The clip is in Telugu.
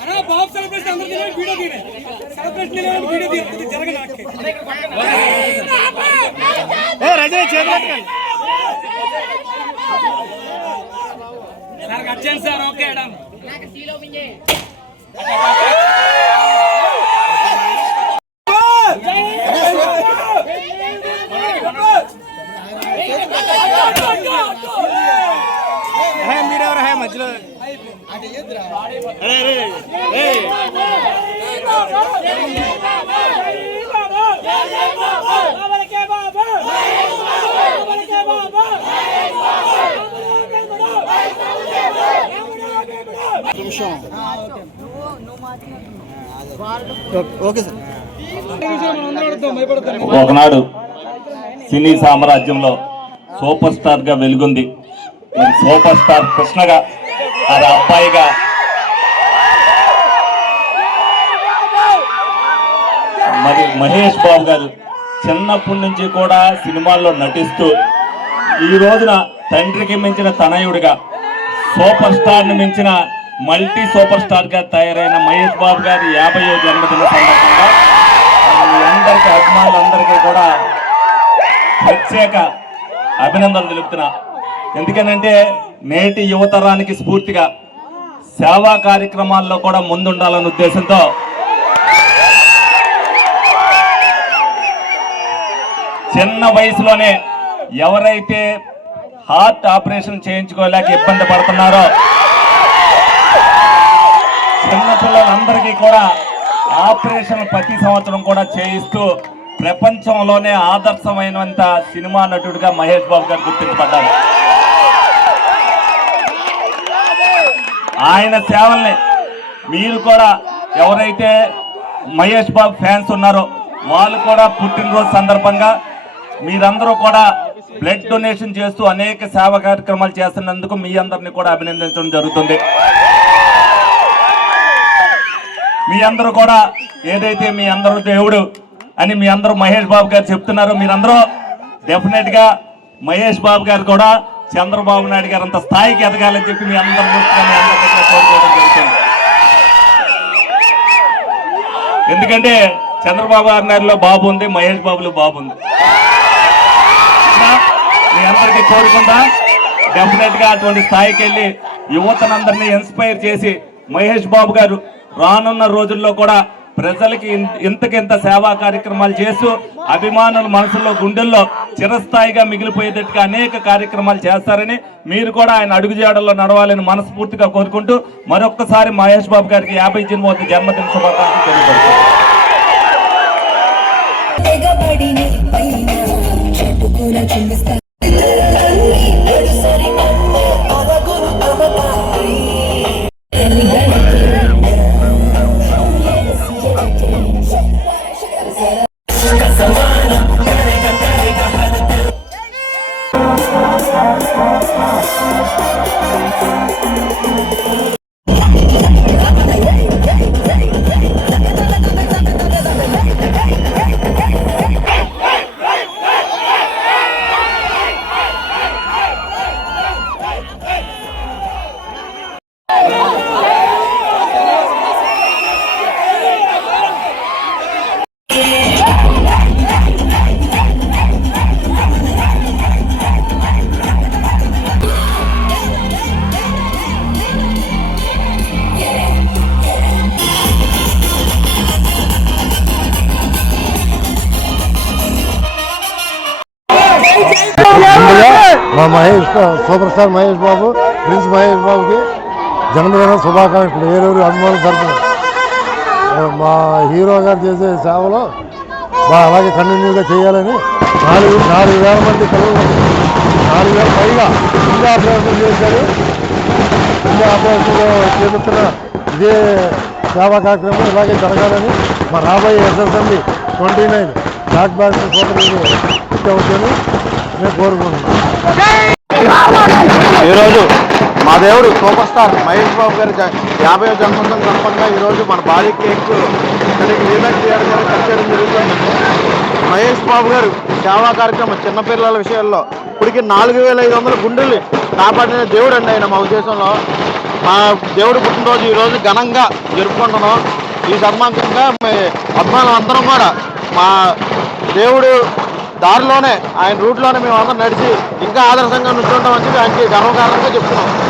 అన్నా బాబు సెలబ్రేషన్ అందరూ తినే వీడియో తీనే సెలబ్రేషన్ తినే వీడియో తీనే ఇది జరగడానికి సార్ కట్ చేయండి సార్ ఓకే డన్ ఒకనాడు సినీ సామ్రాజ్యంలో సూపర్ స్టార్గా వెలుగుంది. మరి సూపర్ స్టార్ కృష్ణగా అది అబ్బాయిగా మరి మహేష్ బాబు గారు చిన్నప్పటి నుంచి కూడా సినిమాల్లో నటిస్తూ ఈ రోజున తండ్రికి మించిన తనయుడిగా సూపర్ స్టార్ని మించిన మల్టీ సూపర్ స్టార్గా తయారైన మహేష్ బాబు గారి యాభై జన్మదిన సందర్భంగా అందరికీ అభిమానులందరికీ కూడా ప్రత్యేక అభినందనలు తెలుపుతున్నా. ఎందుకనంటే నేటి యువతరానికి స్ఫూర్తిగా సేవా కార్యక్రమాల్లో కూడా ముందుండాలనే ఉద్దేశంతో చిన్న వయసులోనే ఎవరైతే హార్ట్ ఆపరేషన్ చేయించుకోలేక ఇబ్బంది పడుతున్నారో చిన్నపిల్లలందరికీ కూడా ఆపరేషన్ ప్రతి సంవత్సరం కూడా చేయిస్తూ ప్రపంచంలోనే ఆదర్శమైనంత సినిమా నటుడిగా మహేష్ బాబు గారు గుర్తించబడ్డారు. ఆయన సేవల్ని మీరు కూడా ఎవరైతే మహేష్ బాబు ఫ్యాన్స్ ఉన్నారో వాళ్ళు కూడా పుట్టినరోజు సందర్భంగా మీరందరూ కూడా బ్లడ్ డొనేషన్ చేస్తూ అనేక సేవా కార్యక్రమాలు చేస్తున్నందుకు మీ అందరిని కూడా అభినందించడం జరుగుతుంది. మీ అందరూ కూడా ఏదైతే మీ అందరూ దేవుడు అని మీ అందరూ మహేష్ బాబు గారు చెప్తున్నారో మీరందరూ డెఫినెట్గా మహేష్ బాబు గారు కూడా చంద్రబాబు నాయుడు గారు అంత స్థాయికి ఎదగాలని చెప్పి మీ అందరూ కోరుకోవడం జరుగుతుంది. ఎందుకంటే చంద్రబాబు గారిలో బాబు ఉంది మహేష్ బాబులో బాబు ఉంది. మీ అందరికీ కోరుకుంటా. డెఫినెట్గా అటువంటి స్థాయికి వెళ్ళి యువతనందరినీ ఇన్స్పైర్ చేసి మహేష్ బాబు గారు రానున్న రోజుల్లో కూడా ప్రజలకి ఇంతకింత సేవా కార్యక్రమాలు చేస్తూ అభిమానుల మనసుల్లో గుండెల్లో చిరస్థాయిగా మిగిలిపోయేటట్టుగా అనేక కార్యక్రమాలు చేస్తారని మీరు కూడా ఆయన అడుగుజాడల్లో నడవాలని మనస్ఫూర్తిగా కోరుకుంటూ మరొక్కసారి మహేష్ బాబు గారికి యాభై జన్మోతి జన్మదిన శుభాకాంక్షలు మా Mahesh super star Mahesh Babu prince Mahesh బాబుకి జన్మదిన శుభాకాంక్షలు. ఏలూరు అభిమానుల తరఫున మా హీరో గారు చేసే సేవలో అలాగే కంటిన్యూగా చేయాలని నాలుగు నాలుగు వేల మంది పిల్లలు నాలుగు వేల పైగా గుండె ఆపరేషన్ చేశారు. గుండె ఆపరేషన్లో చేస్తున్న ఇదే సేవా కార్యక్రమం ఇలాగే జరగాలని మా రాబోయే SSMB twenty nine blockbuster సోదరులు వచ్చాను నేను కోరుకుంటున్నాను. ఈరోజు మా దేవుడు సూపర్ స్టార్ మహేష్ బాబు గారి యాభై జన్మదినం సంపంగా ఈరోజు మన బాలి కేక్ దానికి రీమేక్ చేయడం కట్ చేయడం జరుగుతుంది. మహేష్ బాబు గారు సేవా కార్యక్రమం చిన్నపిల్లల విషయాల్లో ఇప్పటికి నాలుగు వేల ఐదు వందల గుండెలు కాపాడిన దేవుడు అండి ఆయన మా ఉద్దేశంలో. మా దేవుడు పుట్టినరోజు ఈరోజు ఘనంగా జరుపుకుంటున్నాం. ఈ సంబంధంగా అభిమానులు అందరం కూడా మా దేవుడు దారిలోనే ఆయన రూట్లోనే మేమందరం నడిచి ఇంకా ఆదర్శంగా నుంచుంటామని చెప్పి ఆయనకి గర్వకారణంగా చెప్తున్నాం.